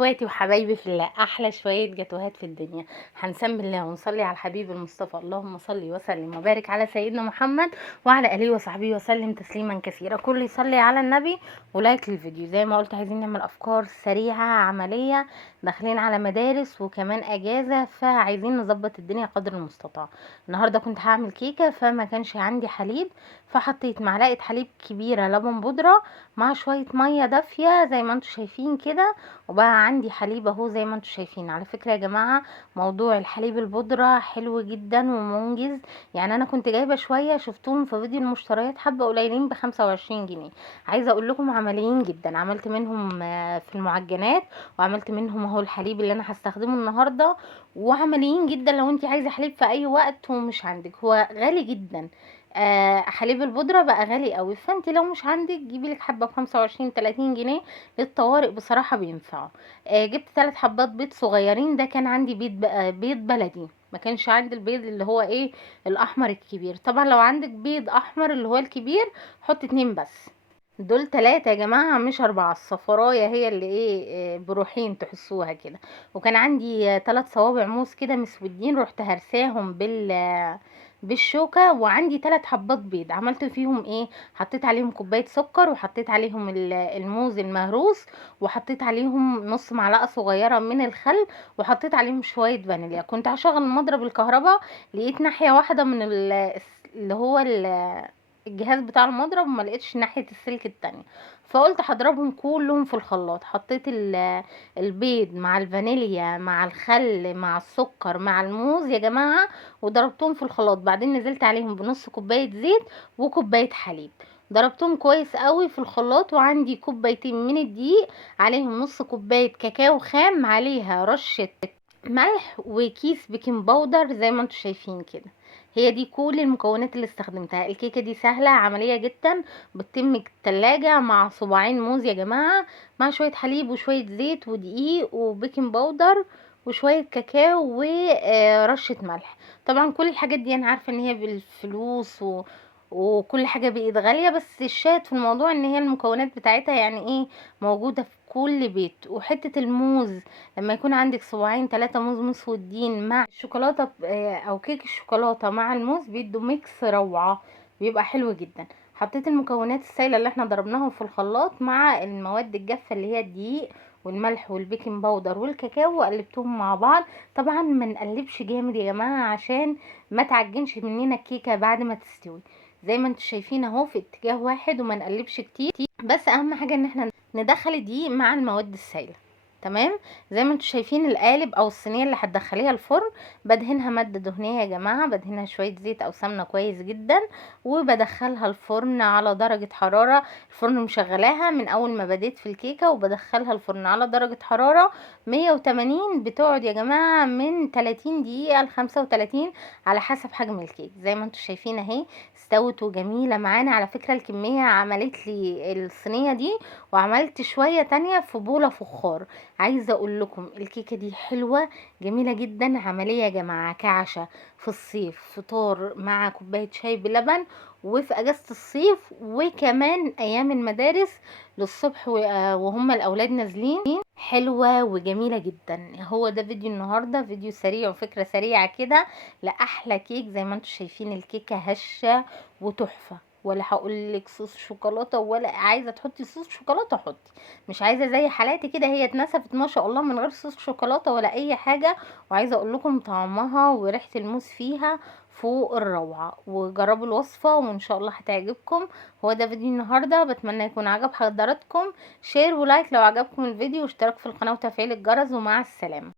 اخواتي وحبايبي في الله، احلى شويه جاتوهات في الدنيا. هنسمي الله ونصلي على الحبيب المصطفى. اللهم صل وسلم وبارك على سيدنا محمد وعلى اله وصحبه وسلم تسليما كثيرا. كل يصلي على النبي ولايك للفيديو. زي ما قلت عايزين نعمل افكار سريعه عمليه، داخلين على مدارس وكمان اجازه، فعايزين نظبط الدنيا قدر المستطاع. النهارده كنت هعمل كيكه فما كانش عندي حليب، فحطيت معلقه حليب كبيره لبن بودره مع شويه ميه دافيه زي ما انتم شايفين كده، وبقى عندي حليب اهو زي ما انتم شايفين. على فكرة يا جماعة، موضوع الحليب البودرة حلو جدا ومنجز. يعني انا كنت جايبة شوية شفتهم في فيديو المشتريات حبة قليلين ب25 جنيه. عايزة اقول لكم عمليين جدا. عملت منهم في المعجنات، وعملت منهم اهو الحليب اللي انا هستخدمه النهاردة، وعمليين جدا. لو انت عايزة حليب في اي وقت ومش عندك، هو غالي جدا. حليب البودرة بقى غالي قوي، فانت لو مش عندك جيبي لك حبة ب25 30 جنيه للطوارئ، بصراحة بينفعوا. جبت 3 حبات بيض صغيرين. ده كان عندي بيض بلدي، ما كانش عندي البيض اللي هو ايه الاحمر الكبير. طبعا لو عندك بيض احمر اللي هو الكبير حط 2 بس. دول 3 يا جماعة مش 4. الصفراية هي اللي ايه بروحين تحسوها كده. وكان عندي 3 صوابع موز كده مسودين، رحت هرساهم بالشوكة. وعندي 3 حبات بيض عملت فيهم ايه، حطيت عليهم كوباية سكر، وحطيت عليهم الموز المهروس، وحطيت عليهم نص معلقة صغيرة من الخل، وحطيت عليهم شوية فانيليا. كنت هشغل المضرب الكهرباء، لقيت ناحية واحدة من اللي هو الجهاز بتاع المضرب، وما لقيتش ناحية السلك التانية. فقلت هضربهم كلهم في الخلاط. حطيت البيض مع الفانيليا مع الخل مع السكر مع الموز يا جماعة، وضربتهم في الخلاط. بعدين نزلت عليهم بنص كوباية زيت وكوباية حليب، ضربتهم كويس قوي في الخلاط. وعندي كوبايتين من الدقيق، عليهم نص كوباية كاكاو خام، عليها رشة ملح، وكيس بيكنج باودر زي ما انتم شايفين كده. هي دي كل المكونات اللي استخدمتها. الكيكه دي سهله عمليه جدا، بتتم التلاجة مع صباعين موز يا جماعه، مع شويه حليب وشويه زيت ودقيق وبيكنج باودر وشويه كاكاو ورشه ملح. طبعا كل الحاجات دي انا عارفه ان هي بالفلوس وكل حاجه بقت غاليه، بس الشاهد في الموضوع ان هي المكونات بتاعتها يعني ايه موجوده في كل بيت. وحته الموز، لما يكون عندك صباعين 3 موز مسودين مع الشوكولاته او كيك الشوكولاته مع الموز، بيدوا ميكس روعه، بيبقى حلو جدا. حطيت المكونات السائله اللي احنا ضربناهم في الخلاط مع المواد الجافه اللي هي الدقيق والملح والبيكنج باودر والكاكاو، وقلبتهم مع بعض. طبعا ما نقلبش جامد يا جماعه عشان ما تعجنش مننا الكيكه بعد ما تستوي. زي ما انتم شايفين اهو في اتجاه واحد، وما نقلبش كتير. بس اهم حاجه ان احنا ندخل الدقيق مع المواد السائله. تمام. زي ما انتم شايفين القالب او الصينيه اللي هتدخليها الفرن، بدهنها ماده دهنيه يا جماعه، بدهنها شويه زيت او سمنه كويس جدا، وبدخلها الفرن على درجه حراره. الفرن مشغلاها من اول ما بديت في الكيكه، وبدخلها الفرن على درجه حراره 180. بتقعد يا جماعه من 30 دقيقه ل 35 على حسب حجم الكيك. زي ما انتم شايفين اهي استوت وجميله معانا. على فكره الكميه عملت لي الصينيه دي، وعملت شويه تانية في بوله فخار. عايزه اقول لكم الكيكه دي حلوه جميله جدا، عمليه يا جماعه كعشة في الصيف، فطار مع كوبايه شاي بلبن، وفي اجازه الصيف، وكمان ايام المدارس للصبح وهم الاولاد نازلين. حلوه وجميله جدا. هو ده فيديو النهارده، فيديو سريع وفكره سريعه كده لاحلى كيك. زي ما انتم شايفين الكيكه هشه وتحفه. ولا هقول لك صوص شوكولاته، ولا عايزه تحطي صوص شوكولاته حطي، مش عايزه زي حالاتي كده هي اتنسفت ما شاء الله من غير صوص شوكولاته ولا اي حاجه. وعايزه اقول لكم طعمها وريحه الموز فيها فوق الروعه. وجربوا الوصفه وان شاء الله هتعجبكم. هو ده فيديو النهارده، بتمنى يكون عجب حضراتكم. شير ولايك لو عجبكم الفيديو، واشتراك في القناه وتفعيل الجرس. ومع السلامه.